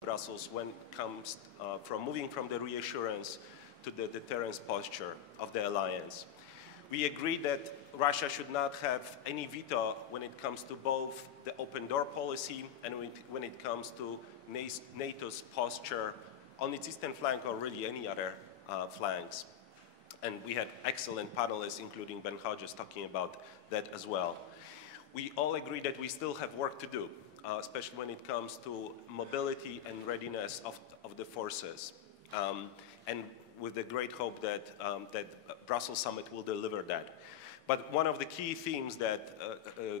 Brussels when it comes from moving from the reassurance to the deterrence posture of the alliance. We agree that Russia should not have any veto when it comes to both the open door policy and when it comes to NATO's posture on its eastern flank or really any other flanks. And we had excellent panelists, including Ben Hodges, talking about that as well. We all agree that we still have work to do, especially when it comes to mobility and readiness of the forces. And with the great hope that that Brussels summit will deliver that. But one of the key themes that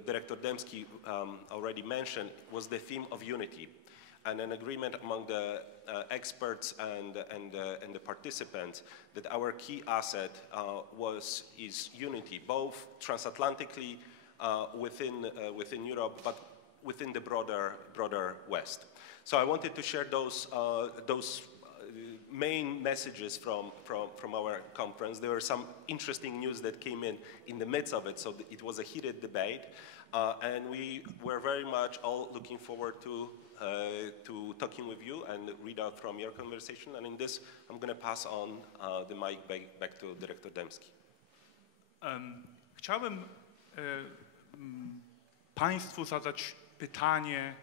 Director Dembski already mentioned was the theme of unity, and an agreement among the experts and the participants that our key asset is unity, both transatlantically within Europe, but within the broader West. So I wanted to share those main messages from our conference. There were some interesting news that came in the midst of it, so it was a heated debate, and we were very much all looking forward to talking with you and read out from your conversation. And in this, I'm going to pass on the mic back to Director Dembski. Chciałbym Państwu zadać pytanie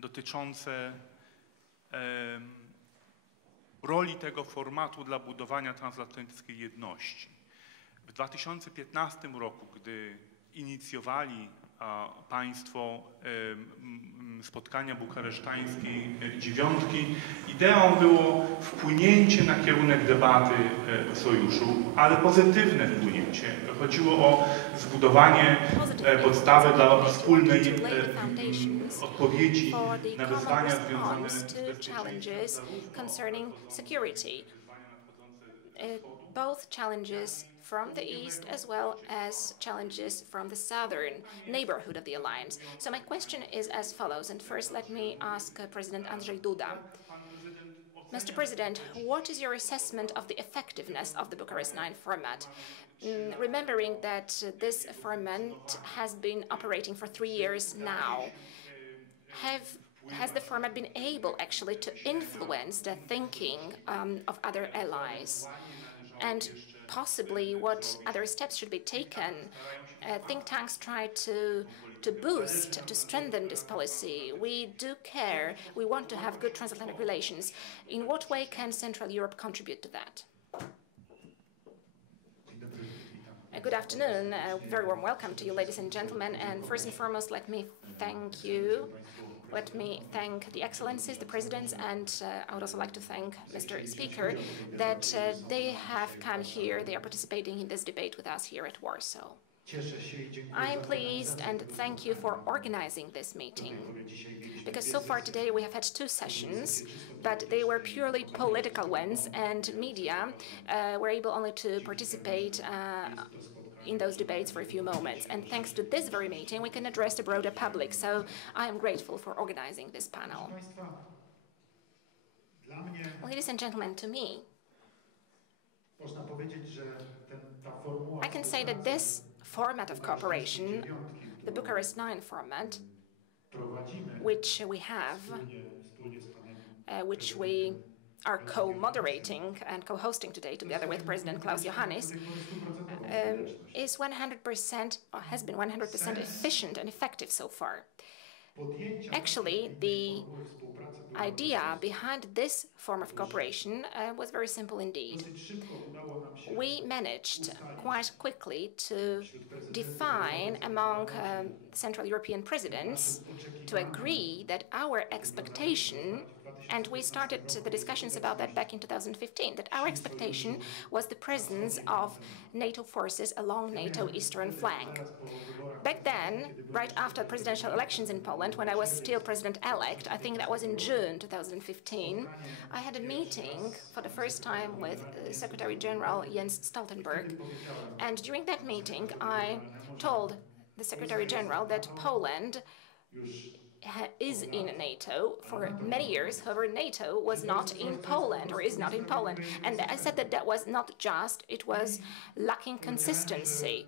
dotyczące roli tego formatu dla budowania transatlantyckiej jedności. W 2015 roku, gdy inicjowali Państwo spotkania bukaresztańskiej dziewiątki, ideą było wpłynięcie na kierunek debaty sojuszu, ale pozytywne wpłynięcie. Chodziło o zbudowanie podstawy dla wspólnej odpowiedzi na wyzwania związane z bezpieczeństwem. Both challenges from the east as well as challenges from the southern neighborhood of the alliance. So my question is as follows, and first let me ask President Andrzej Duda. Mr. President, what is your assessment of the effectiveness of the Bucharest 9 format? Remembering that this format has been operating for 3 years now, has the format been able actually to influence the thinking of other allies? And possibly what other steps should be taken? Think tanks try to boost, to strengthen this policy. We do care, we want to have good transatlantic relations. In what way can Central Europe contribute to that? Good afternoon, a very warm welcome to you, ladies and gentlemen, and first and foremost, let me thank you. Let me thank the Excellencies, the Presidents, and I would also like to thank Mr. Speaker that they have come here, they are participating in this debate with us here at Warsaw. I am pleased and thank you for organizing this meeting, because so far today we have had 2 sessions, but they were purely political ones, and media were able only to participate in those debates for a few moments. And thanks to this very meeting, we can address the broader public. So I am grateful for organizing this panel. Ladies and gentlemen, to me, I can say that this format of cooperation, the Bucharest 9 format, which we have, which we are co-moderating and co-hosting today together with President Klaus Johannes, is 100%, or has been 100% efficient and effective so far. Actually, the idea behind this form of cooperation was very simple indeed. We managed quite quickly to define among Central European presidents to agree that our expectation, and we started the discussions about that back in 2015, that our expectation was the presence of NATO forces along NATO eastern flank. Back then, right after presidential elections in Poland, when I was still president-elect, I think that was in June 2015, I had a meeting for the first time with Secretary General Jens Stoltenberg. And during that meeting, I told the Secretary General that Poland is in NATO for many years. However, NATO was not in Poland, or is not in Poland. And I said that that was not just, it was lacking consistency.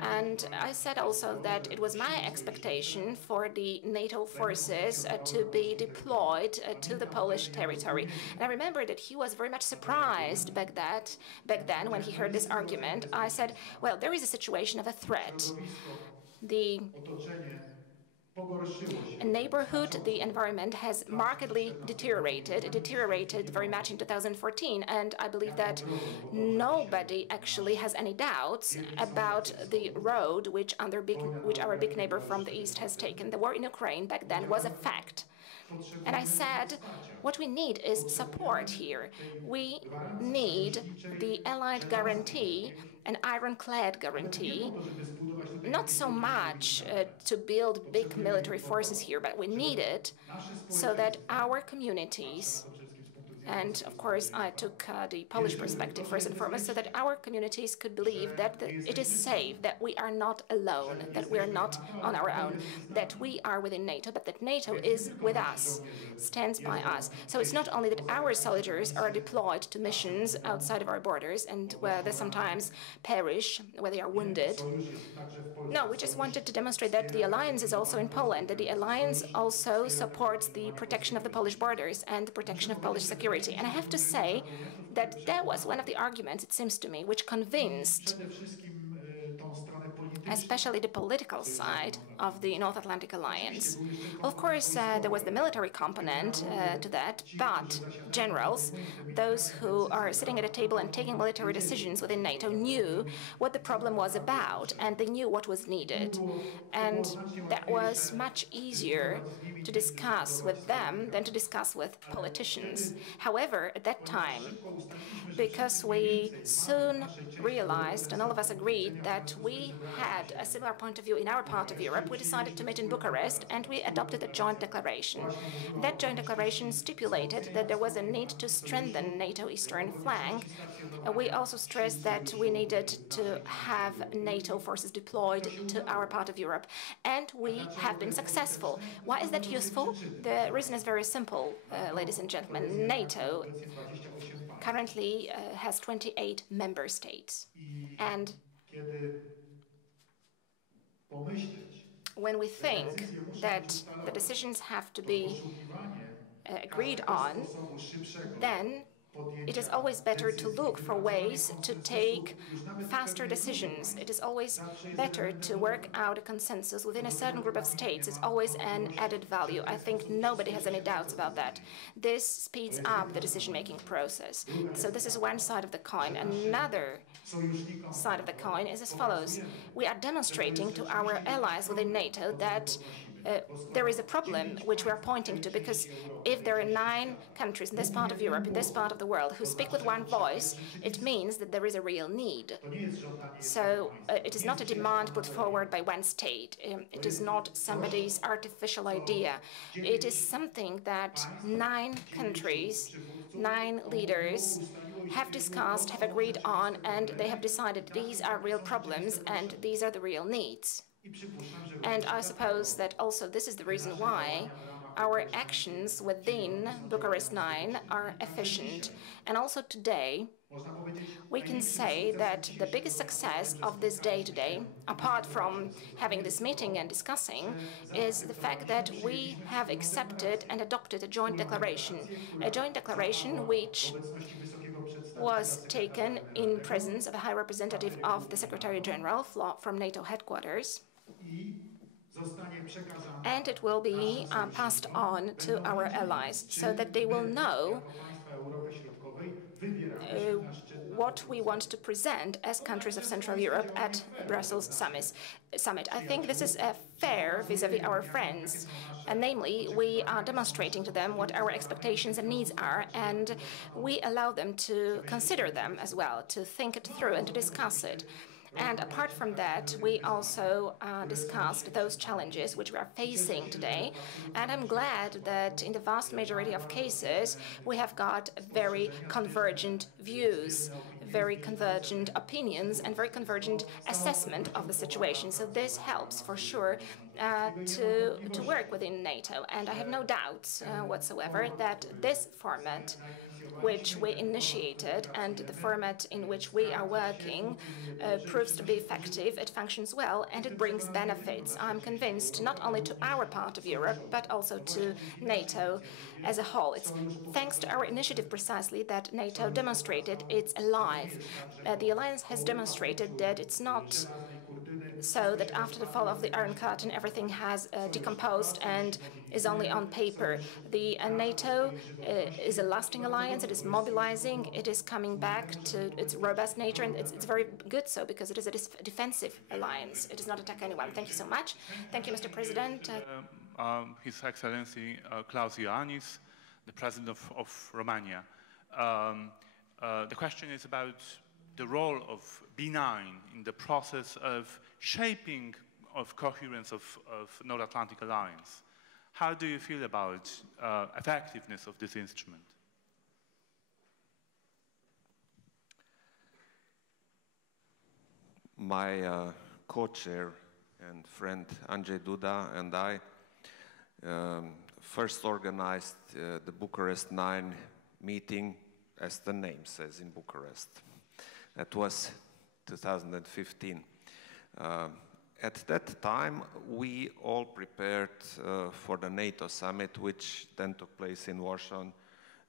And I said also that it was my expectation for the NATO forces to be deployed to the Polish territory. And I remember that he was very much surprised back then when he heard this argument. I said, well, there is a situation of a threat. The neighborhood, the environment has markedly deteriorated. It deteriorated very much in 2014, and I believe that nobody actually has any doubts about the road which our big neighbor from the east has taken. The war in Ukraine back then was a fact. And I said, what we need is support here. We need the Allied guarantee, an ironclad guarantee, not so much to build big military forces here, but we need it so that our communities, and of course I took the Polish perspective first and foremost, so that our communities could believe that it is safe, that we are not alone, that we are not on our own, that we are within NATO, but that NATO is with us, stands by us. So it's not only that our soldiers are deployed to missions outside of our borders and where they sometimes perish, where they are wounded. No, we just wanted to demonstrate that the alliance is also in Poland, that the alliance also supports the protection of the Polish borders and the protection of Polish security. And I have to say that that was one of the arguments, it seems to me, which convinced especially the political side of the North Atlantic Alliance. Of course, there was the military component to that, but generals, those who are sitting at a table and taking military decisions within NATO, knew what the problem was about, and they knew what was needed. And that was much easier to discuss with them than to discuss with politicians. However, at that time, because we soon realized, and all of us agreed, that we had a similar point of view in our part of Europe, we decided to meet in Bucharest and we adopted a joint declaration. That joint declaration stipulated that there was a need to strengthen NATO eastern flank. We also stressed that we needed to have NATO forces deployed to our part of Europe, and we have been successful. Why is that useful? The reason is very simple, ladies and gentlemen. NATO currently has 28 member states, and when we think that the decisions have to be agreed on, then it is always better to look for ways to take faster decisions. It is always better to work out a consensus within a certain group of states. It's always an added value. I think nobody has any doubts about that. This speeds up the decision-making process. So this is one side of the coin. Another side of the coin is as follows. We are demonstrating to our allies within NATO that there is a problem which we are pointing to, because if there are 9 countries in this part of Europe, in this part of the world, who speak with one voice, it means that there is a real need. So it is not a demand put forward by one state. It is not somebody's artificial idea. It is something that 9 countries, 9 leaders have discussed, have agreed on, and they have decided these are real problems and these are the real needs. And I suppose that also this is the reason why our actions within Bucharest 9 are efficient. And also today, we can say that the biggest success of this day today, apart from having this meeting and discussing, is the fact that we have accepted and adopted a joint declaration which was taken in presence of a High Representative of the Secretary General from NATO headquarters, and it will be passed on to our allies so that they will know what we want to present as countries of Central Europe at Brussels summit. I think this is fair vis-à-vis our friends, and namely, we are demonstrating to them what our expectations and needs are, and we allow them to consider them as well, to think it through and to discuss it. And apart from that, we also discussed those challenges which we are facing today. And I'm glad that in the vast majority of cases, we have got very convergent views, very convergent opinions, and very convergent assessment of the situation. So this helps for sure to work within NATO. And I have no doubts whatsoever that this format, which we initiated, and the format in which we are working proves to be effective, it functions well, and it brings benefits, I'm convinced, not only to our part of Europe, but also to NATO as a whole. It's thanks to our initiative precisely that NATO demonstrated it's alive. The alliance has demonstrated that it's not so that after the fall of the Iron Curtain everything has decomposed and is only on paper. The NATO is a lasting alliance, it is mobilizing, it is coming back to its robust nature, and it's very good so, because it is a defensive alliance. It does not attack anyone. Thank you so much. Thank you, Mr. President. His Excellency Klaus Iohannis, the President of Romania. The question is about the role of B9 in the process of shaping of coherence of North Atlantic Alliance. How do you feel about effectiveness of this instrument? My co-chair and friend Andrzej Duda and I first organized the Bucharest 9 meeting, as the name says, in Bucharest. That was 2015. At that time, we all prepared for the NATO summit, which then took place in Warsaw,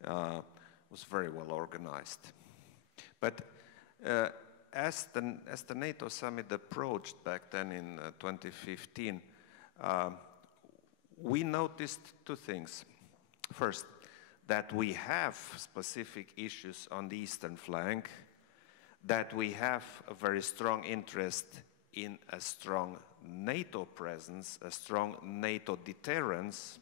was very well organized. But as the NATO summit approached back then in 2015, we noticed two things. First, that we have specific issues on the eastern flank, that we have a very strong interest in a strong NATO presence, a strong NATO deterrence,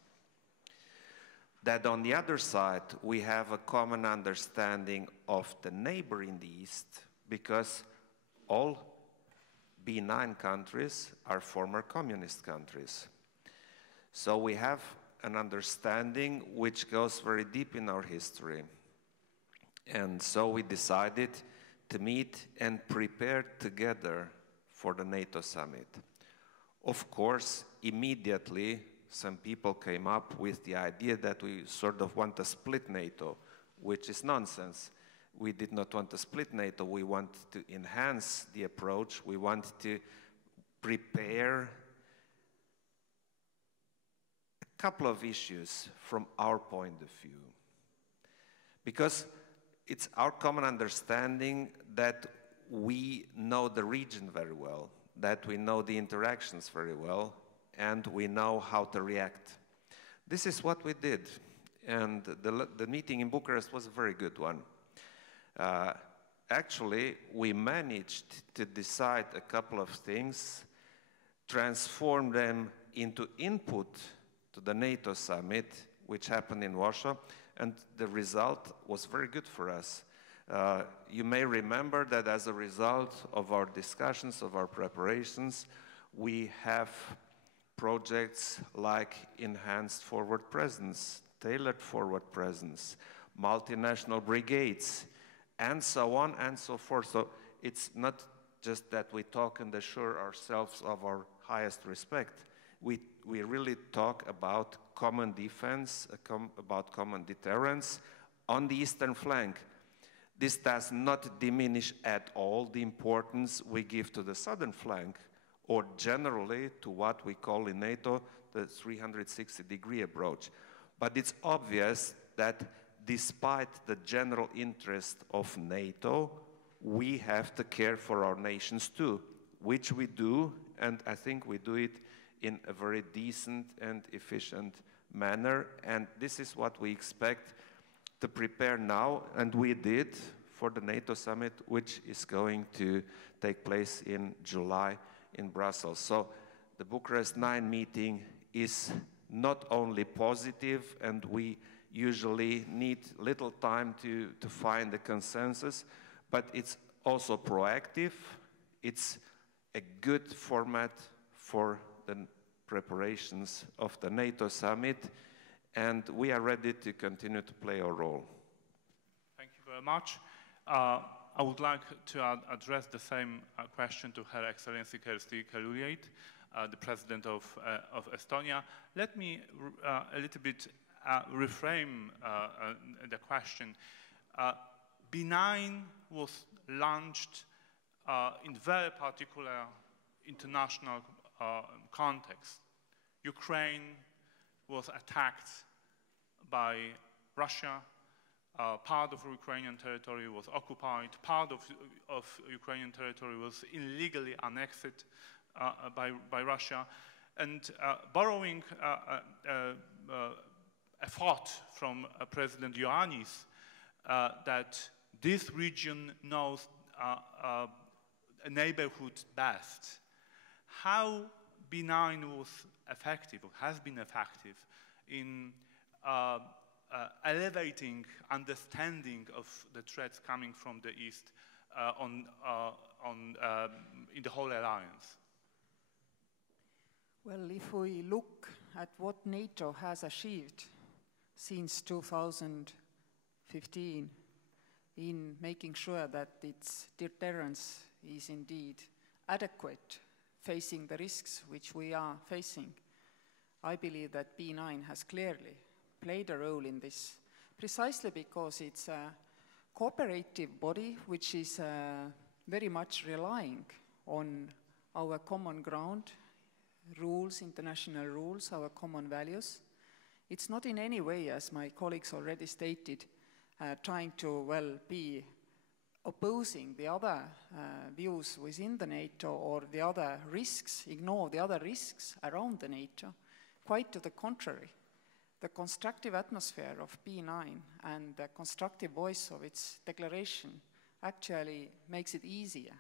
that on the other side we have a common understanding of the neighbor in the east, because all B9 countries are former communist countries. So we have an understanding which goes very deep in our history. And so we decided to meet and prepare together for the NATO summit. Of course, immediately some people came up with the idea that we sort of want to split NATO, which is nonsense. We did not want to split NATO. We want to enhance the approach. We want to prepare a couple of issues from our point of view. Because it's our common understanding that we know the region very well, that we know the interactions very well, and we know how to react. This is what we did, and the meeting in Bucharest was a very good one. Actually, we managed to decide a couple of things, transform them into input to the NATO summit, which happened in Warsaw, and the result was very good for us. You may remember that as a result of our discussions, of our preparations, we have projects like enhanced forward presence, tailored forward presence, multinational brigades, and so on and so forth. So it's not just that we talk and assure ourselves of our highest respect. We really talk about common defense, about common deterrence on the eastern flank. This does not diminish at all the importance we give to the southern flank, or generally to what we call in NATO the 360-degree approach. But it's obvious that despite the general interest of NATO, we have to care for our nations too, which we do, and I think we do it in a very decent and efficient manner. And this is what we expect to prepare now, and we did, for the NATO summit, which is going to take place in July in Brussels. So the Bucharest 9 meeting is not only positive, and we usually need little time to find the consensus, but it's also proactive. It's a good format for the preparations of the NATO summit, and we are ready to continue to play our role. Thank you very much. I would like to address the same question to Her Excellency Kirsty Kaluliait. the President of Estonia. Let me a little bit reframe the question. B9 was launched in very particular international context. Ukraine was attacked by Russia. Part of Ukrainian territory was occupied. Part of Ukrainian territory was illegally annexed by Russia. And borrowing a thought from President Iohannis that this region knows a neighborhood best. How B9 was effective, or has been effective, in elevating understanding of the threats coming from the east in the whole alliance? Well, if we look at what NATO has achieved since 2015 in making sure that its deterrence is indeed adequate, facing the risks which we are facing, I believe that B9 has clearly played a role in this, precisely because it's a cooperative body which is very much relying on our common ground, rules, international rules, our common values. It's not in any way, as my colleagues already stated, trying to, well, be opposing the other views within the NATO or the other risks, ignore the other risks around the NATO. Quite to the contrary. The constructive atmosphere of B9 and the constructive voice of its declaration actually makes it easier,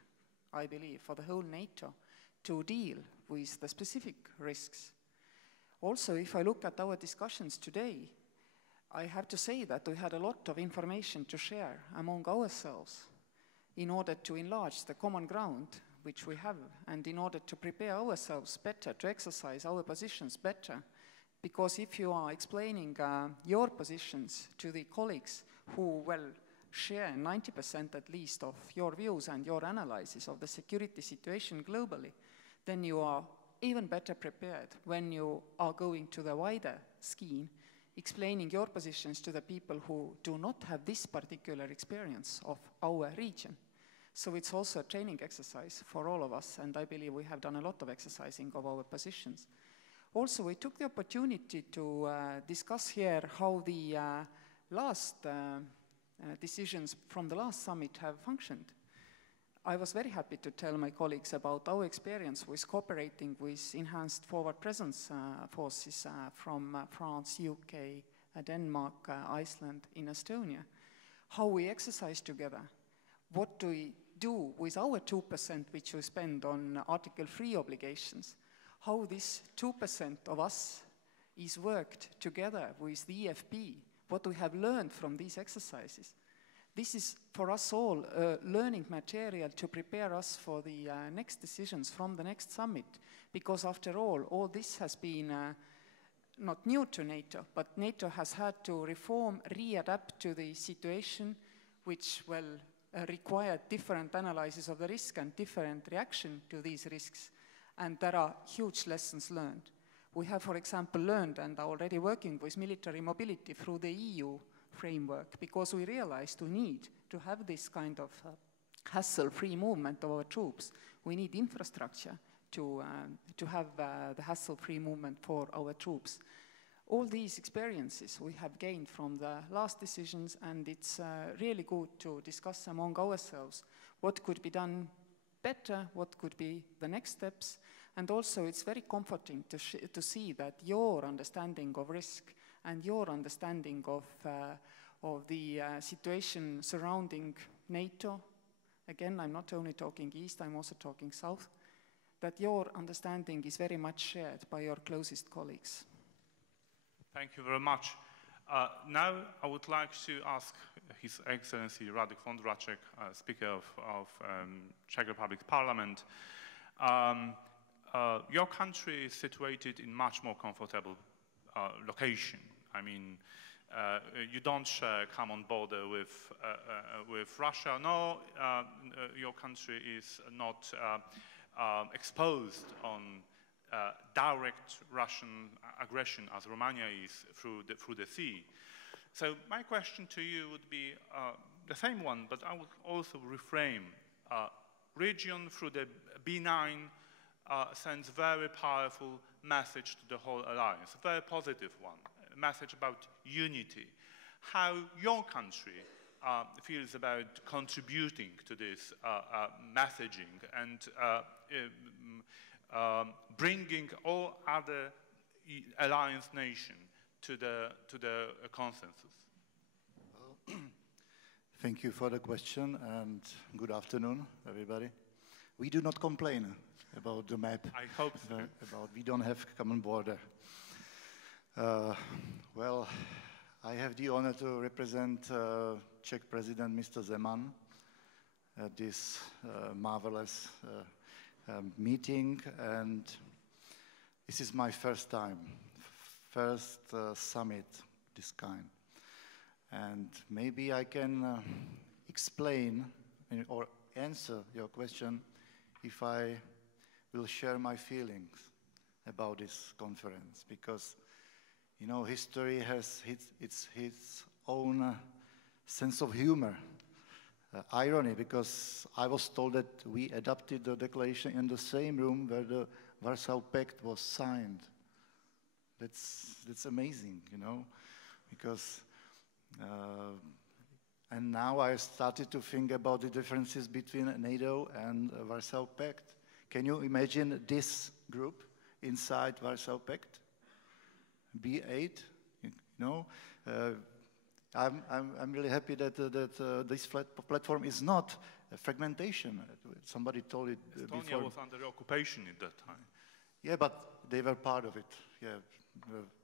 I believe, for the whole NATO to deal with the specific risks. Also, if I look at our discussions today, I have to say that we had a lot of information to share among ourselves in order to enlarge the common ground which we have, and in order to prepare ourselves better, to exercise our positions better. Because if you are explaining your positions to the colleagues who, well, share 90% at least of your views and your analysis of the security situation globally, then you are even better prepared when you are going to the wider scheme, explaining your positions to the people who do not have this particular experience of our region. So it's also a training exercise for all of us, and I believe we have done a lot of exercising of our positions. Also, we took the opportunity to discuss here how the last decisions from the last summit have functioned. I was very happy to tell my colleagues about our experience with cooperating with enhanced forward presence forces from France, UK, Denmark, Iceland, in Estonia. How we exercise together. What do we do with our 2% which we spend on Article 3 obligations? How this 2% of us is worked together with the EFP, what we have learned from these exercises. This is for us all learning material to prepare us for the next decisions from the next summit, because after all this has been not new to NATO, but NATO has had to reform, readapt to the situation which, well, required different analysis of the risk and different reaction to these risks. And there are huge lessons learned. We have, for example, learned and are already working with military mobility through the EU framework, because we realized we need to have this kind of hassle-free movement of our troops. We need infrastructure to have the hassle-free movement for our troops. All these experiences we have gained from the last decisions, and it's really good to discuss among ourselves what could be done better, what could be the next steps. And also it's very comforting to see that your understanding of risk and your understanding of the situation surrounding NATO, again, I'm not only talking east, I'm also talking south, that your understanding is very much shared by your closest colleagues. Thank you very much. Now I would like to ask His Excellency Radek Vondráček, Speaker of Czech Republic Parliament. Your country is situated in much more comfortable location. I mean, you don't share a common border with Russia. No, your country is not exposed on direct Russian aggression as Romania is through the sea. So my question to you would be the same one, but I would also reframe. Region through the B9 sends very powerful message to the whole alliance, a very positive one, a message about unity. How your country feels about contributing to this messaging and bringing all other alliance nations to the consensus. Thank you for the question and good afternoon, everybody. We do not complain about the map. I hope so. About we don't have common border. Well, I have the honor to represent Czech President Mr. Zeman at this marvelous meeting, and this is my first time, first summit this kind. And maybe I can explain or answer your question if I will share my feelings about this conference, because you know, history has its own sense of humor, irony, because I was told that we adopted the declaration in the same room where the Warsaw Pact was signed. That's amazing, you know, because and now I started to think about the differences between NATO and Warsaw Pact. Can you imagine this group inside Warsaw Pact? B8, you know. I'm really happy that this platform is not a fragmentation. Somebody told it before. Estonia was under occupation at that time. Yeah, but they were part of it. Yeah,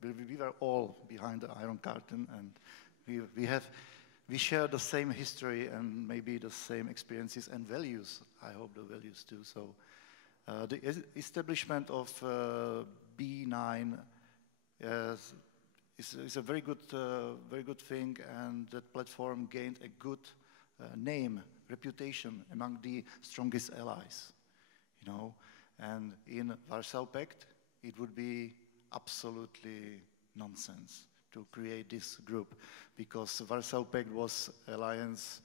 we were all behind the Iron Curtain, and we share the same history and maybe the same experiences and values. I hope the values too. So the establishment of B9 is a very good thing, and that platform gained a good name, reputation among the strongest allies, you know. And in Warsaw Pact, it would be absolutely nonsense to create this group, because Warsaw Pact was alliance,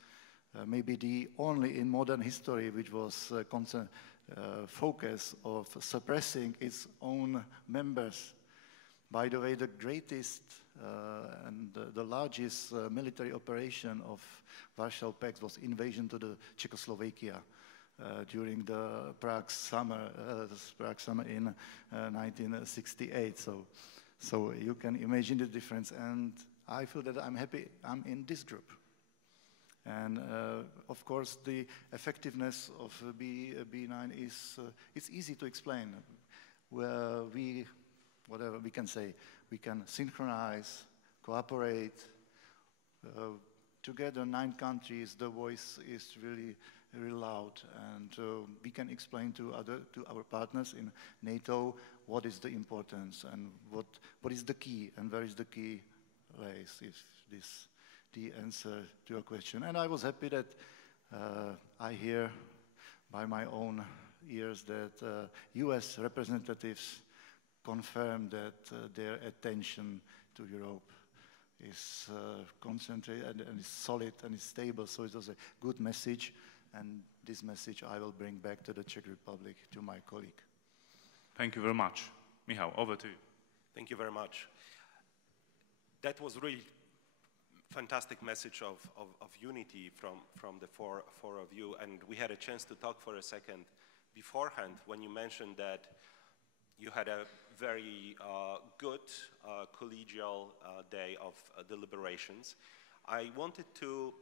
maybe the only in modern history which was focus of suppressing its own members. By the way, the greatest and the largest military operation of Warsaw Pact was invasion to the Czechoslovakia during the Prague summer in 1968. So you can imagine the difference, and I feel that I'm happy I'm in this group. And of course, the effectiveness of B9 is it's easy to explain. Where whatever we can say, we can synchronize, cooperate. Together, 9 countries, the voice is really, really loud, and we can explain to our partners in NATO what is the importance and what is the key and where is the key lays, if this the answer to your question. And I was happy that I hear by my own ears that US representatives confirmed that their attention to Europe is concentrated and is solid and is stable. So it was a good message, and this message I will bring back to the Czech Republic, to my colleague. Thank you very much. Michał, over to you. Thank you very much. That was really fantastic message of unity from the four of you, and we had a chance to talk for a second beforehand when you mentioned that you had a very good collegial day of deliberations. I wanted to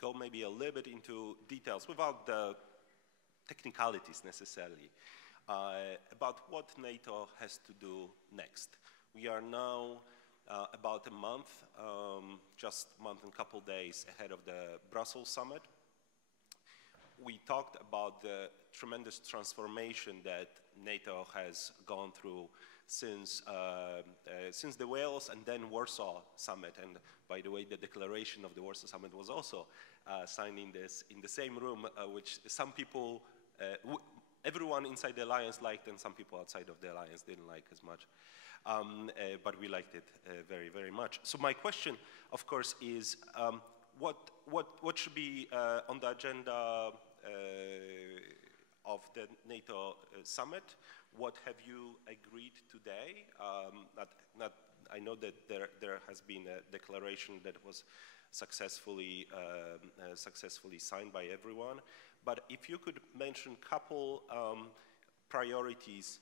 go maybe a little bit into details without the technicalities necessarily about what NATO has to do next. We are now about a month, just a month and a couple days ahead of the Brussels summit. We talked about the tremendous transformation that NATO has gone through since the Wales and then Warsaw summit. And by the way, the declaration of the Warsaw summit was also signed in the same room, which some people, everyone inside the alliance liked, and some people outside of the alliance didn't like as much. But we liked it very, very much. So my question, of course, is what should be on the agenda of the NATO summit? What have you agreed today? I know that there has been a declaration that was successfully signed by everyone, but if you could mention a couple priorities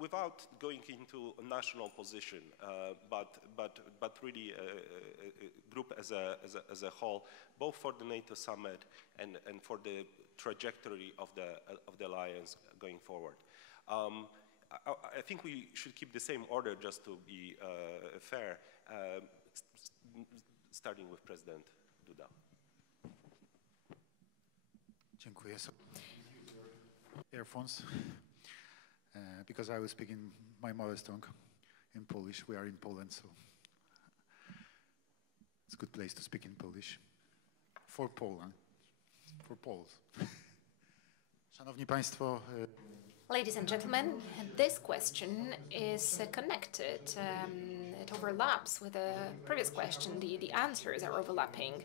without going into a national position, but really group as a whole, both for the NATO summit and for the trajectory of the alliance going forward. I think we should keep the same order just to be fair, starting with President Duda. Dziękuję. Earphones, because I will speak in my mother tongue, in Polish. We are in Poland, so it's a good place to speak in Polish. For Poland, for Poles. Szanowni Państwo. Ladies and gentlemen, this question is connected. It overlaps with the previous question. The answers are overlapping.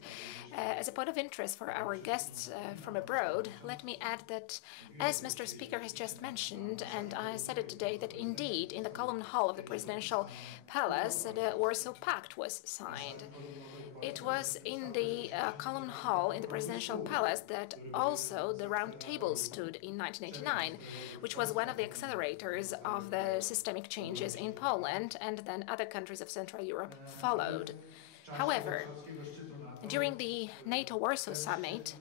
As a point of interest for our guests from abroad, let me add that, as Mr. Speaker has just mentioned, and I said it today, that indeed in the Column Hall of the Presidential Palace, the Warsaw Pact was signed. It was in the Column Hall in the Presidential Palace that also the Round Table stood in 1989, which was one of the accelerators of the systemic changes in Poland, and then other countries of Central Europe followed. However, during the NATO Warsaw Summit,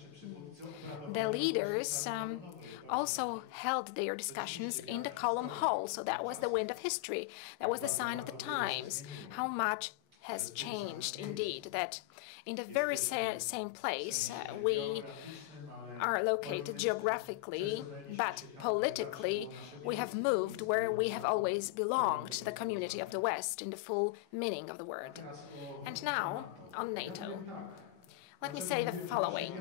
the leaders also held their discussions in the Column Hall, so that was the wind of history, that was the sign of the times, how much has changed indeed, that in the very same place we are located geographically, but politically we have moved where we have always belonged, to the community of the West in the full meaning of the word. And now, on NATO, let me say the following.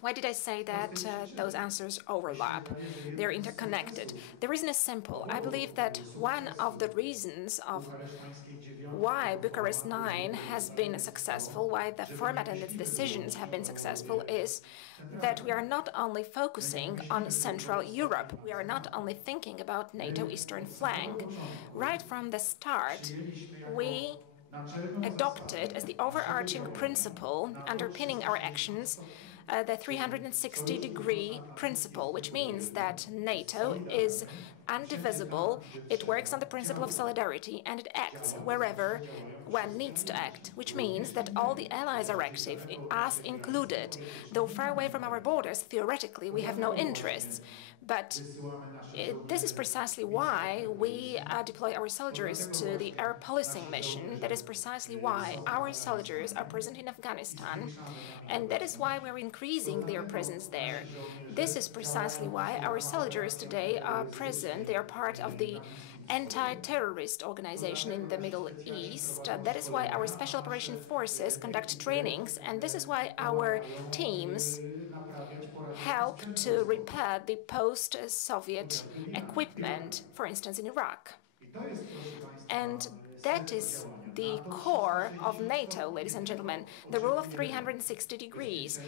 Why did I say that those answers overlap? They're interconnected. The reason is simple. I believe that one of the reasons of why Bucharest 9 has been successful, why the format and its decisions have been successful, is that we are not only focusing on Central Europe, we are not only thinking about NATO eastern flank. Right from the start, we adopted as the overarching principle underpinning our actions the 360-degree principle, which means that NATO is indivisible, it works on the principle of solidarity, and it acts wherever one needs to act, which means that all the allies are active, us included. Though far away from our borders, theoretically, we have no interests. But this is precisely why we deploy our soldiers to the air policing mission. That is precisely why our soldiers are present in Afghanistan, and that is why we're increasing their presence there. This is precisely why our soldiers today are present. They are part of the anti-terrorist organization in the Middle East. That is why our special operation forces conduct trainings, and this is why our teams help to repair the post-Soviet equipment, for instance, in Iraq. And that is the core of NATO, ladies and gentlemen, the rule of 360 degrees.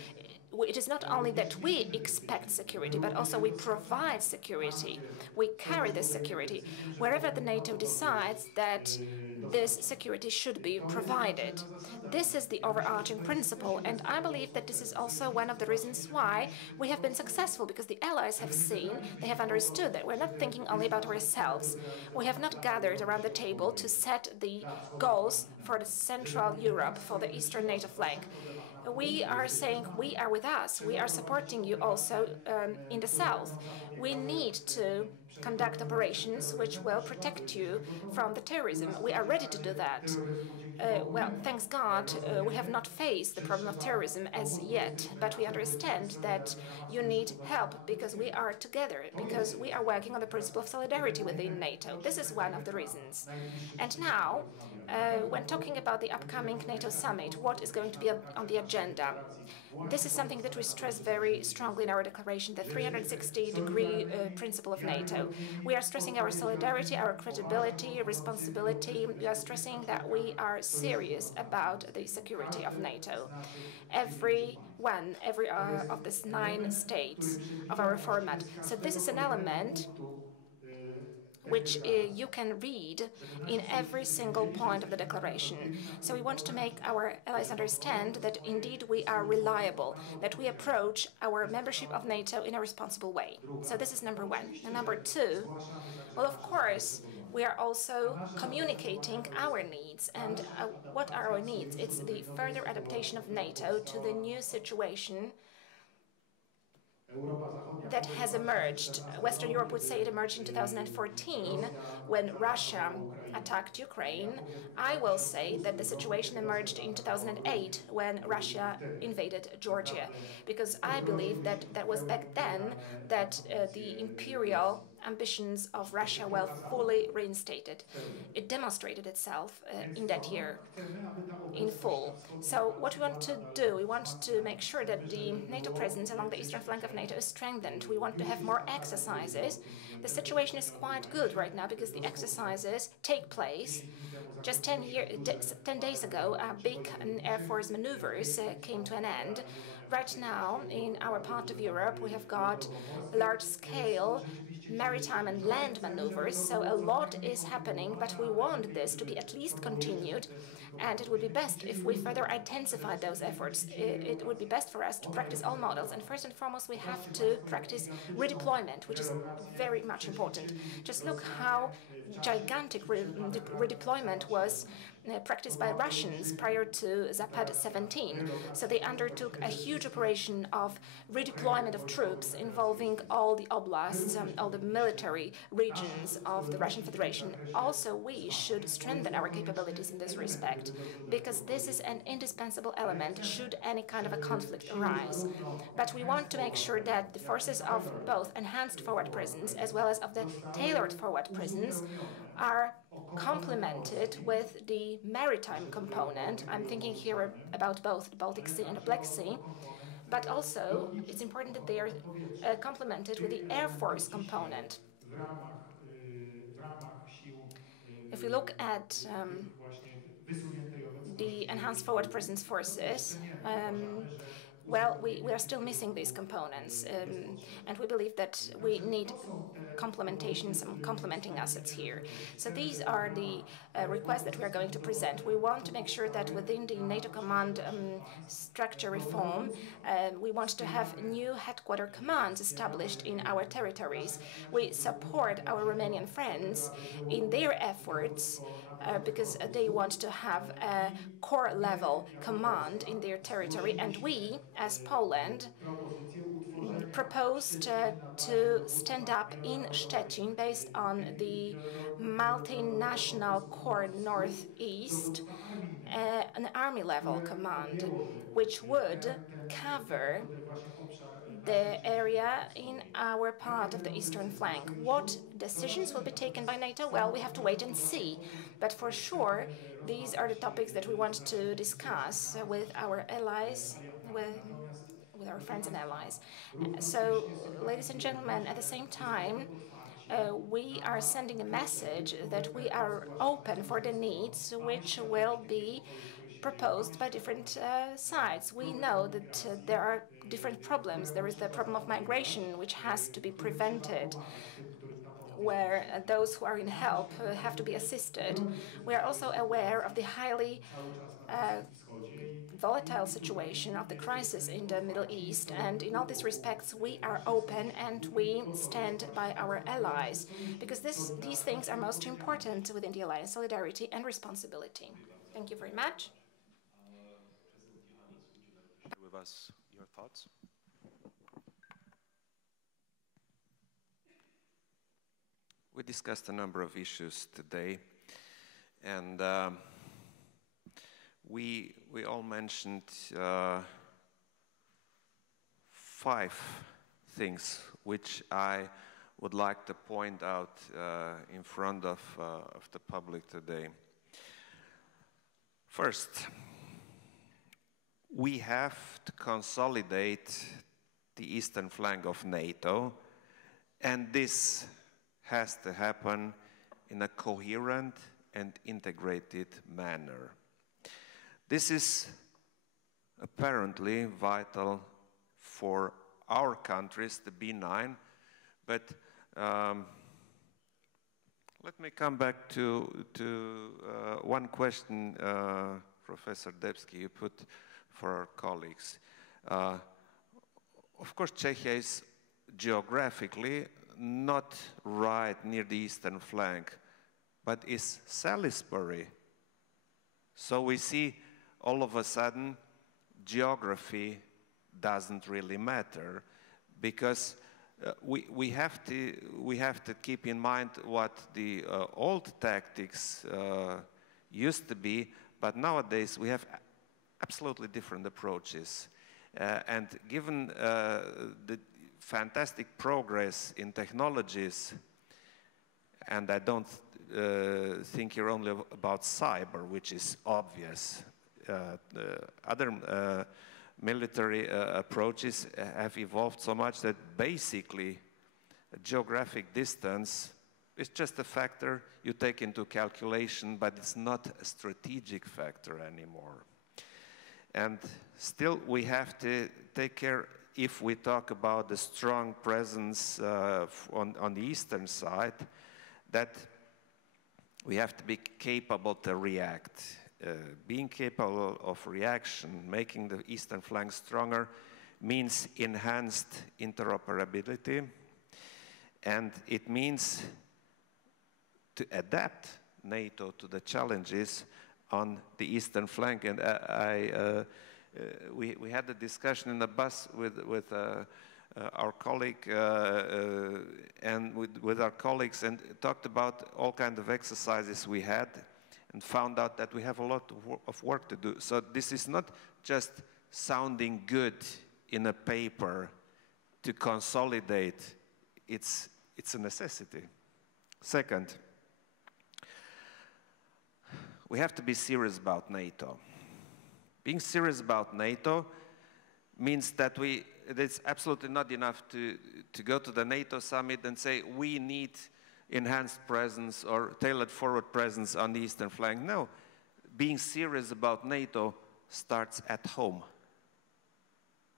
It is not only that we expect security, but also we provide security. We carry this security wherever the NATO decides that this security should be provided. This is the overarching principle, and I believe that this is also one of the reasons why we have been successful, because the allies have seen, they have understood that we're not thinking only about ourselves. We have not gathered around the table to set the goals for the Central Europe, for the Eastern NATO flank. We are saying we are with us. We are supporting you also in the south. We need to conduct operations which will protect you from the terrorism. We are ready to do that. Well, thanks God, we have not faced the problem of terrorism as yet, but we understand that you need help because we are together, because we are working on the principle of solidarity within NATO. This is one of the reasons. And now, when talking about the upcoming NATO summit, what is going to be on the agenda? This is something that we stress very strongly in our declaration, the 360-degree principle of NATO. We are stressing our solidarity, our credibility, responsibility. We are stressing that we are serious about the security of NATO. Every of these 9 states of our format. So this is an element which you can read in every single point of the declaration. So we want to make our allies understand that indeed we are reliable, that we approach our membership of NATO in a responsible way. So this is number 1. And number 2, well, of course, we are also communicating our needs. And what are our needs? It's the further adaptation of NATO to the new situation that has emerged. Western Europe would say it emerged in 2014 when Russia attacked Ukraine. I will say that the situation emerged in 2008 when Russia invaded Georgia, because I believe that that was back then that the imperial ambitions of Russia were fully reinstated. It demonstrated itself in that year in full. So what we want to do, we want to make sure that the NATO presence along the eastern flank of NATO is strengthened. We want to have more exercises. The situation is quite good right now because the exercises take place. Just 10 days ago, big Air Force maneuvers came to an end. Right now, in our part of Europe, we have got large-scale maritime and land maneuvers, so a lot is happening, but we want this to be at least continued, and it would be best if we further intensify those efforts. It would be best for us to practice all models, and first and foremost, we have to practice redeployment, which is very much important. Just look how gigantic redeployment was practiced by Russians prior to Zapad 17. So they undertook a huge operation of redeployment of troops involving all the oblasts, all the military regions of the Russian Federation. Also, we should strengthen our capabilities in this respect, because this is an indispensable element should any kind of a conflict arise. But we want to make sure that the forces of both enhanced forward presence as well as of the tailored forward presence are complemented with the maritime component. I'm thinking here about both the Baltic Sea and the Black Sea, but also it's important that they are complemented with the Air Force component. If we look at the enhanced forward presence forces, well, we are still missing these components, and we believe that we need complementation, some complementing assets here. So these are the requests that we are going to present. We want to make sure that within the NATO command structure reform, we want to have new headquarter commands established in our territories. We support our Romanian friends in their efforts because they want to have a core level command in their territory, and we, as Poland, proposed to stand up in Szczecin based on the multinational core northeast, an army level command, which would cover the area in our part of the eastern flank. What decisions will be taken by NATO? Well, we have to wait and see. But for sure, these are the topics that we want to discuss with our allies, with our friends and allies. So, ladies and gentlemen, at the same time, we are sending a message that we are open for the needs which will be proposed by different sides. We know that there are different problems. There is the problem of migration, which has to be prevented, where those who are in help have to be assisted. We are also aware of the highly volatile situation of the crisis in the Middle East, and in all these respects we are open and we stand by our allies, because these things are most important within the alliance: solidarity and responsibility. Thank you very much. With us your thoughts. We discussed a number of issues today, and we all mentioned 5 things which I would like to point out in front of the public today. First, we have to consolidate the eastern flank of NATO, and this has to happen in a coherent and integrated manner. This is apparently vital for our countries, the B9, but let me come back to one question, Professor Debski, you put for our colleagues. Of course, Czechia is geographically not right near the eastern flank, but is Salisbury. So we see all of a sudden geography doesn't really matter, because we have to keep in mind what the old tactics used to be, but nowadays we have absolutely different approaches. And given the fantastic progress in technologies, and I don't think here only about cyber, which is obvious. Other military approaches have evolved so much that basically geographic distance is just a factor you take into calculation, but it's not a strategic factor anymore. And still we have to take care, if we talk about the strong presence on the eastern side, that we have to be capable to react. Being capable of reaction, making the eastern flank stronger, means enhanced interoperability, and it means to adapt NATO to the challenges on the eastern flank. And we had a discussion in the bus with our colleague and with our colleagues, and talked about all kinds of exercises we had, and found out that we have a lot of work to do. So this is not just sounding good in a paper to consolidate, it's a necessity. Second, we have to be serious about NATO. Being serious about NATO means that it's absolutely not enough to go to the NATO summit and say we need enhanced presence or tailored forward presence on the eastern flank. No, being serious about NATO starts at home.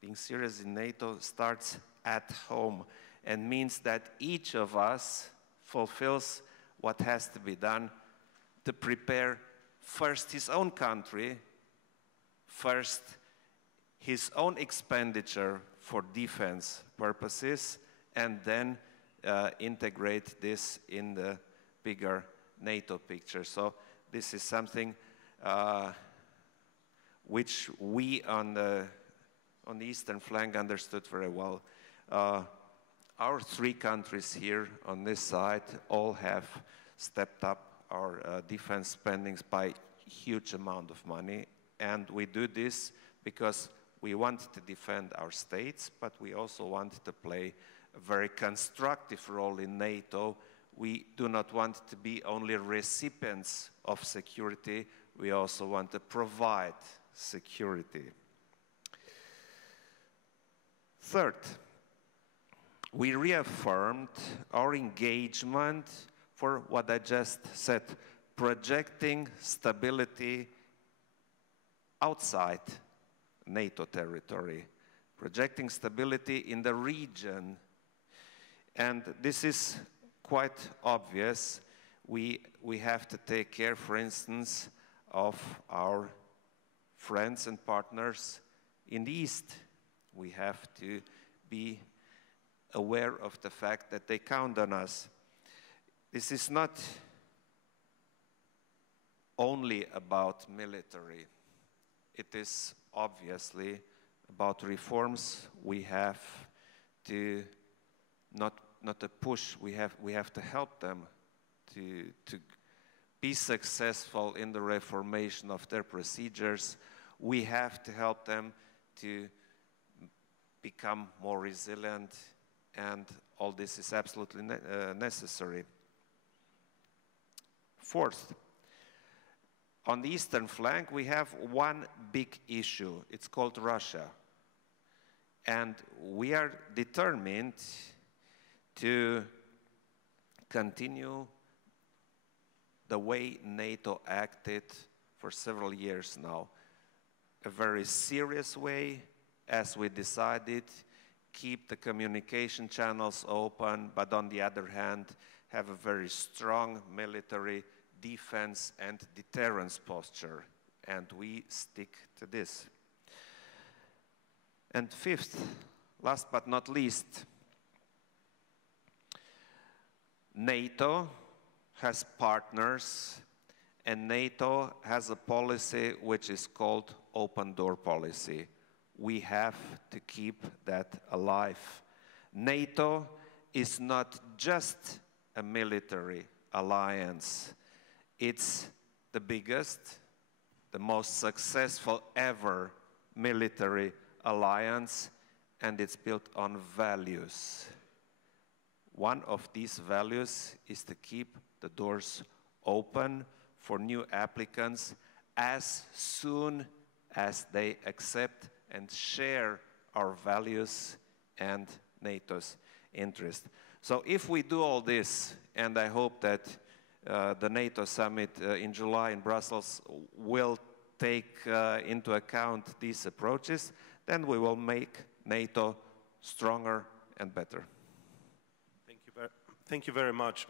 Being serious in NATO starts at home, and means that each of us fulfills what has to be done to prepare first his own country, first his own expenditure for defense purposes, and then integrate this in the bigger NATO picture. So this is something which we on the eastern flank understood very well. Our 3 countries here on this side all have stepped up our defense spendings by a huge amount of money, and we do this because we want to defend our states, but we also want to play a very constructive role in NATO. We do not want to be only recipients of security, we also want to provide security. Third, we reaffirmed our engagement for what I just said, projecting stability outside NATO territory, projecting stability in the region. And this is quite obvious. We have to take care, for instance, of our friends and partners in the East. We have to be aware of the fact that they count on us. This is not only about military. It is obviously about reforms we have to not not a push. We have to help them to be successful in the reformation of their procedures. We have to help them to become more resilient, and all this is absolutely necessary. Fourth, on the eastern flank, we have one big issue. It's called Russia. And we are determined to continue the way NATO acted for several years now. A very serious way, as we decided, keep the communication channels open, but on the other hand, have a very strong military defense and deterrence posture, and we stick to this. And fifth, last but not least, NATO has partners, and NATO has a policy which is called open door policy. We have to keep that alive. NATO is not just a military alliance. It's the biggest, the most successful ever military alliance, and it's built on values. One of these values is to keep the doors open for new applicants as soon as they accept and share our values and NATO's interest. So if we do all this, and I hope that the NATO summit in July in Brussels will take into account these approaches, then we will make NATO stronger and better. Thank you very much,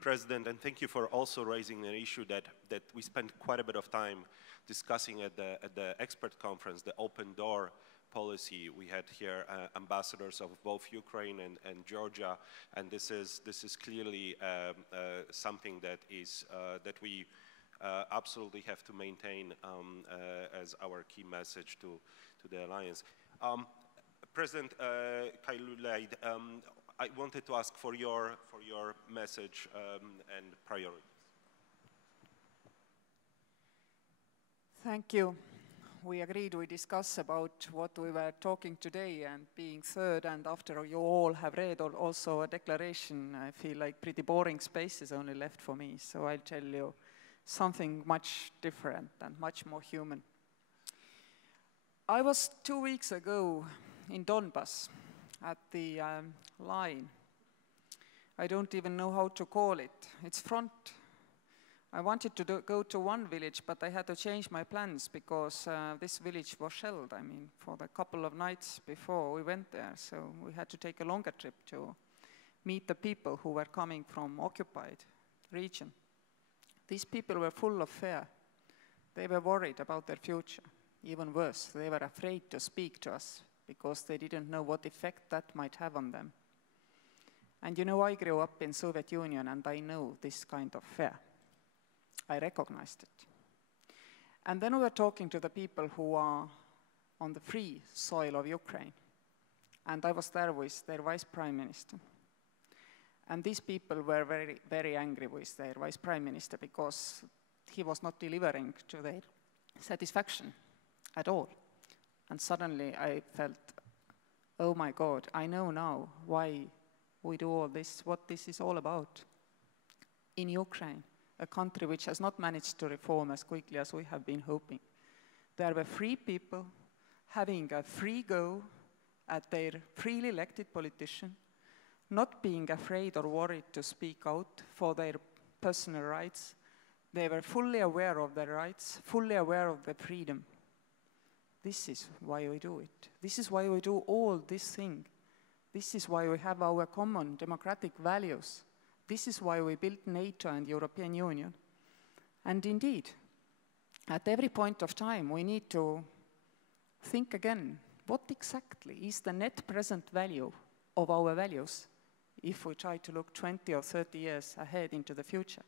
President, and thank you for also raising an issue that we spent quite a bit of time discussing at the expert conference, the open door policy. We had here ambassadors of both Ukraine and Georgia, and this is clearly something that we absolutely have to maintain as our key message to the alliance. President Kailulaid, I wanted to ask for your message and priorities. Thank you. We agreed, we discussed about what we were talking today, and being third, and after you all have read also a declaration, I feel like pretty boring space is only left for me, so I'll tell you something much different and much more human. I was 2 weeks ago in Donbass at the line. I don't even know how to call it. It's front. I wanted to go to one village, but I had to change my plans because this village was shelled, I mean, for the couple of nights before we went there. So we had to take a longer trip to meet the people who were coming from occupied region. These people were full of fear. They were worried about their future. Even worse, they were afraid to speak to us because they didn't know what effect that might have on them. And you know, I grew up in Soviet Union, and I know this kind of fear. I recognized it. And then we were talking to the people who are on the free soil of Ukraine. And I was there with their vice prime minister. And these people were very, very angry with their vice prime minister because he was not delivering to their satisfaction at all. And suddenly I felt, oh my God, I know now why we do all this, what this is all about. In Ukraine, a country which has not managed to reform as quickly as we have been hoping, there were free people having a free go at their freely elected politician, not being afraid or worried to speak out for their personal rights. They were fully aware of their rights, fully aware of their freedom. This is why we do it. This is why we do all this thing. This is why we have our common democratic values. This is why we built NATO and European Union. And indeed, at every point of time, we need to think again, what exactly is the net present value of our values if we try to look 20 or 30 years ahead into the future?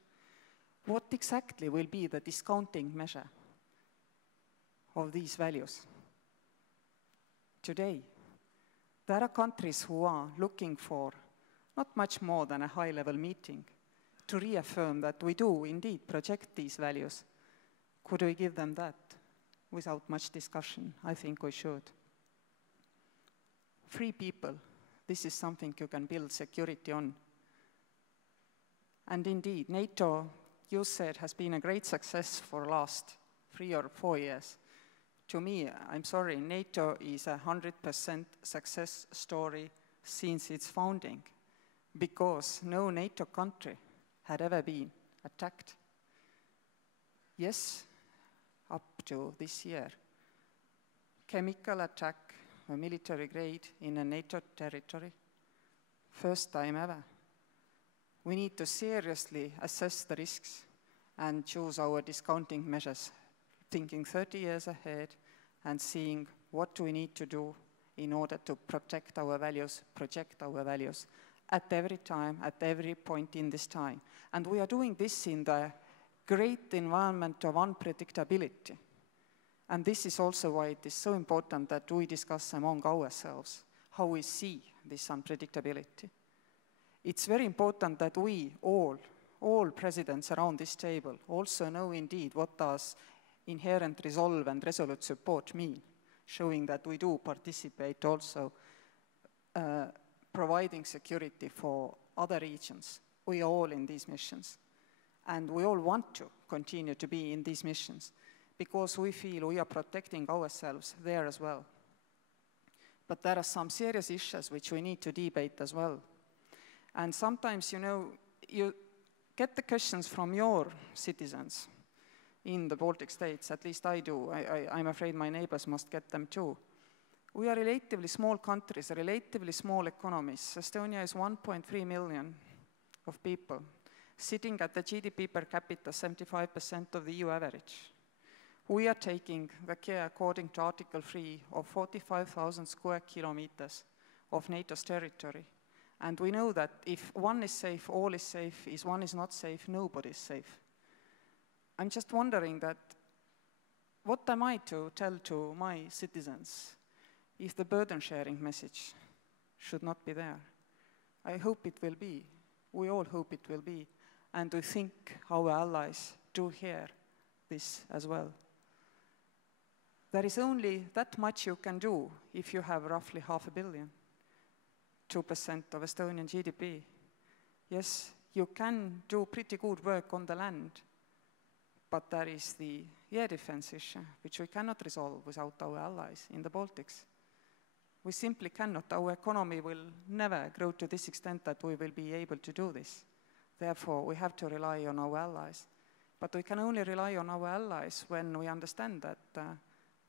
What exactly will be the discounting measure of these values? Today, there are countries who are looking for not much more than a high-level meeting, to reaffirm that we do indeed project these values. Could we give them that without much discussion? I think we should. Free people, this is something you can build security on. And indeed, NATO, you said, has been a great success for the last 3 or 4 years. To me, I'm sorry, NATO is a 100% success story since its founding, because no NATO country had ever been attacked. Yes, up to this year. Chemical attack, a military grade in a NATO territory, first time ever. We need to seriously assess the risks and choose our discounting measures, thinking 30 years ahead and seeing what we need to do in order to protect our values, project our values at every time, at every point in this time. And we are doing this in the great environment of unpredictability. And this is also why it is so important that we discuss among ourselves how we see this unpredictability. It's very important that we all presidents around this table also know indeed what does inherent resolve and resolute support mean, showing that we do participate also providing security for other regions. We are all in these missions. And we all want to continue to be in these missions because we feel we are protecting ourselves there as well. But there are some serious issues which we need to debate as well. And sometimes, you know, you get the questions from your citizens in the Baltic states, at least I do. I'm afraid my neighbors must get them too. We are relatively small countries, relatively small economies. Estonia is 1.3 million of people, sitting at the GDP per capita 75% of the EU average. We are taking the care, according to Article 3, of 45,000 square kilometers of NATO's territory. And we know that if one is safe, all is safe. If one is not safe, nobody is safe. I'm just wondering that, what am I to tell to my citizens if the burden-sharing message should not be there? I hope it will be. We all hope it will be. And we think our allies do hear this as well. There is only that much you can do if you have roughly 500 million. 2% of Estonian GDP. Yes, you can do pretty good work on the land, but there is the air defense issue, which we cannot resolve without our allies in the Baltics. We simply cannot. Our economy will never grow to this extent that we will be able to do this. Therefore, we have to rely on our allies. But we can only rely on our allies when we understand that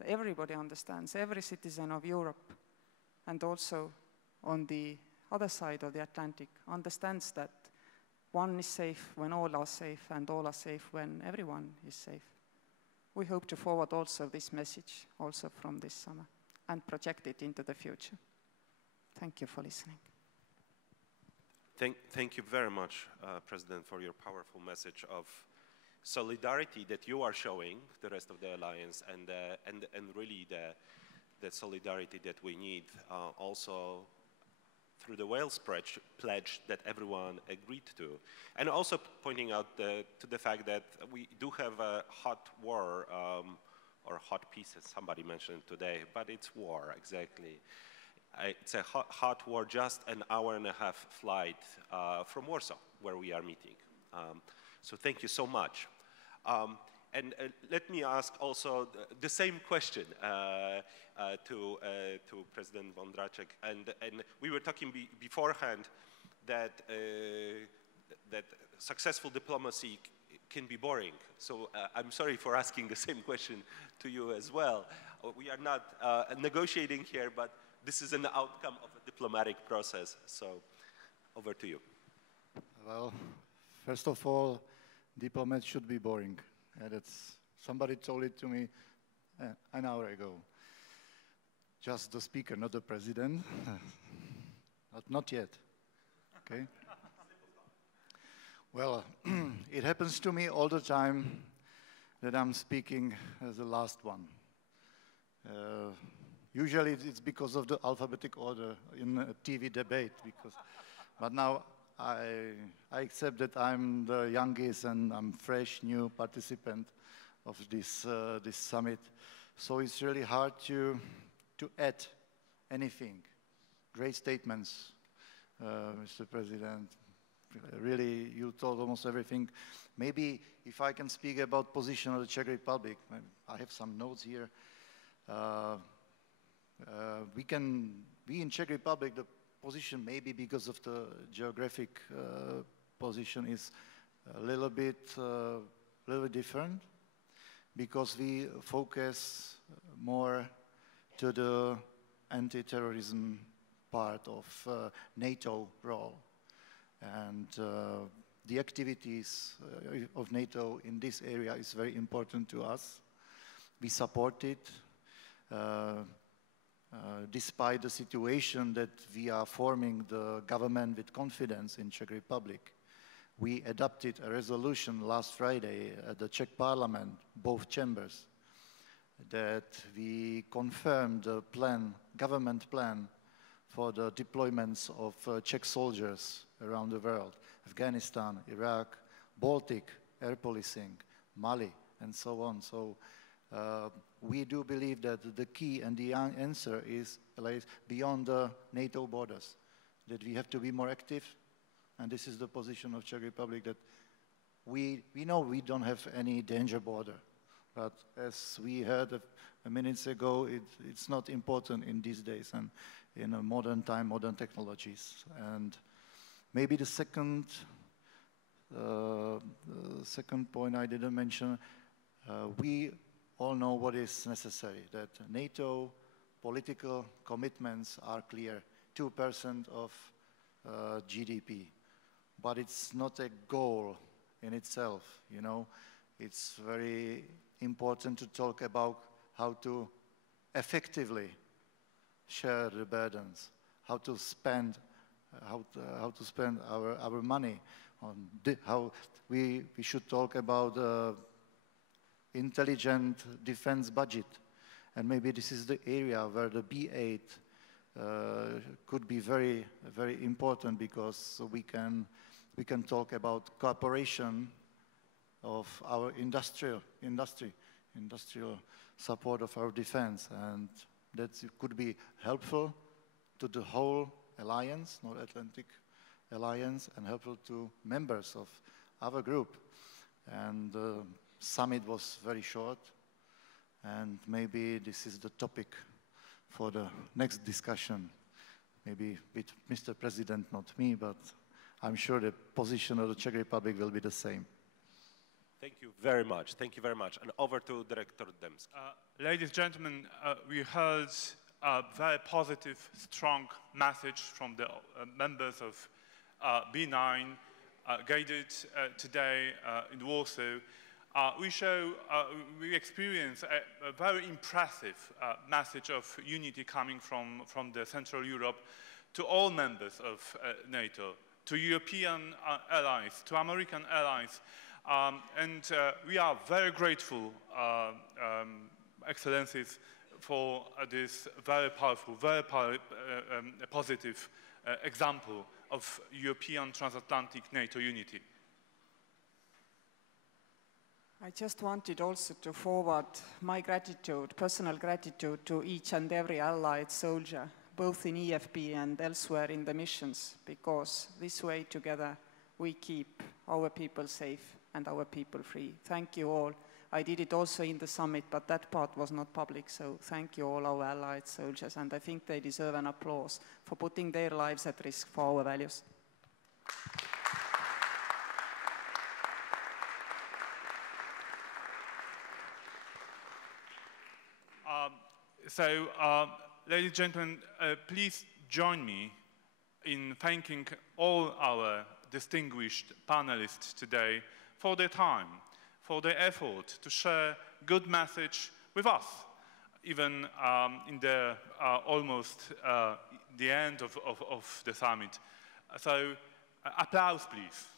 everybody understands, every citizen of Europe, and also on the other side of the Atlantic understands that one is safe when all are safe, and all are safe when everyone is safe. We hope to forward also this message also from this summer and project it into the future. Thank you for listening. Thank you very much, President, for your powerful message of solidarity that you are showing the rest of the alliance, and really the solidarity that we need also through the Wales pledge that everyone agreed to. And also pointing out to the fact that we do have a hot war, or hot peace, as somebody mentioned today, but it's war, exactly. It's a hot war, just an hour and a half flight from Warsaw, where we are meeting. So thank you so much. And let me ask also the same question to President Vondracek. And we were talking beforehand that that successful diplomacy can be boring. So I'm sorry for asking the same question to you as well. We are not negotiating here, but this is an outcome of a diplomatic process. So over to you. Well, first of all, diplomats should be boring. Somebody told it to me an hour ago. Just the speaker, not the president. Not yet. Okay? Well, it happens to me all the time that I'm speaking as the last one. Usually it's because of the alphabetic order in a TV debate, But now I accept that I'm the youngest and I'm fresh, new participant of this summit. So it's really hard to add anything. Great statements, Mr. President. Really, you told almost everything. Maybe if I can speak about position of the Czech Republic, I have some notes here. We in Czech Republic, the position maybe because of the geographic position is a little bit different, because we focus more to the anti-terrorism part of NATO role. And the activities of NATO in this area is very important to us. We support it. Despite the situation that we are forming the government with confidence in Czech Republic, we adopted a resolution last Friday at the Czech Parliament, both chambers, that we confirmed the plan, government plan for the deployments of Czech soldiers around the world, Afghanistan, Iraq, Baltic, air policing, Mali, and so on. So we do believe that the key and the answer lies beyond the NATO borders, that we have to be more active, and this is the position of Czech Republic, that we know we don't have any danger border, but as we heard a minute ago, it's not important in these days and in a modern time, modern technologies. And maybe the second point I didn't mention, we all know what is necessary, that NATO political commitments are clear, 2% of GDP. But it's not a goal in itself, you know. It's very important to talk about how to effectively share the burdens, how to spend our money, how we should talk about intelligent defense budget. And maybe this is the area where the B8 could be very, very important, because we can talk about cooperation of our industrial support of our defense, and that could be helpful to the whole alliance, North Atlantic Alliance, and helpful to members of our group. And the summit was very short, and maybe this is the topic for the next discussion, maybe with Mr. President, not me, but I'm sure the position of the Czech Republic will be the same. Thank you very much. Thank you very much. And over to Director Demsk. Ladies and gentlemen, we heard a very positive, strong message from the members of B9 guided today in Warsaw. We experience a very impressive message of unity coming from the Central Europe to all members of NATO, to European allies, to American allies. And we are very grateful, Excellencies, for this very powerful, very positive example of European transatlantic NATO unity. I just wanted also to forward my gratitude, personal gratitude, to each and every allied soldier, both in EFP and elsewhere in the missions, because this way together we keep our people safe and our people free. Thank you all. I did it also in the summit, but that part was not public, so thank you all our allied soldiers, and I think they deserve an applause for putting their lives at risk for our values. Ladies and gentlemen, please join me in thanking all our distinguished panelists today for their time, for their effort to share good message with us, even in the almost the end of the summit. So, applause, please.